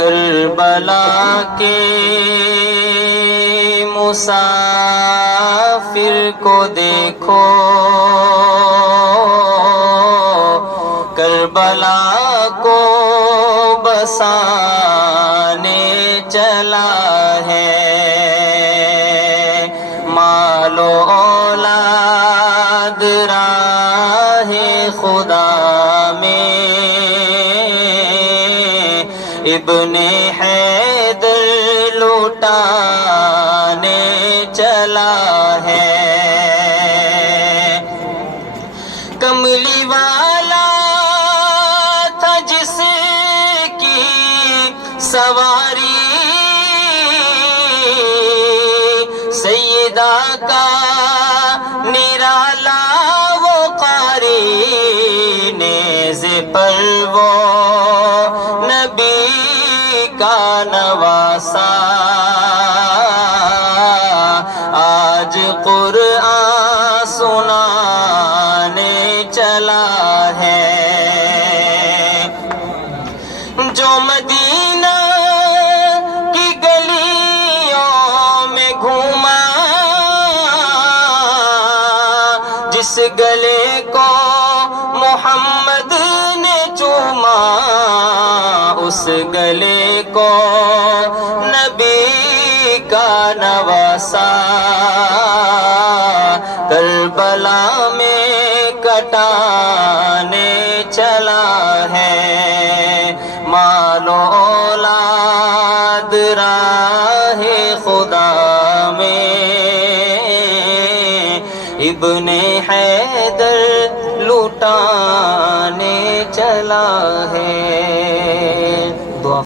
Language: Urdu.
کربلا کے مسافر کو دیکھو، کربلا کو بسانے چلا ہے، مال و اولاد راہ خدا میں ابن حیدر لٹانے چلا ہے۔ کملی والا تھا جس کی سواری، سیدہ کا نرالا وہ قاری، نیزے پر وہ نبی کا نواسا، آج قرآن سنانے چلا ہے۔ جو مدینہ کی گلیوں میں گھوما، جس گلے کو محمد نے چوما، اس گلے کو نبی کا نواسا کربلا میں کٹانے چلا ہے، مال و اولاد راہ خدا میں ابن حیدر لٹانے چلا ہے۔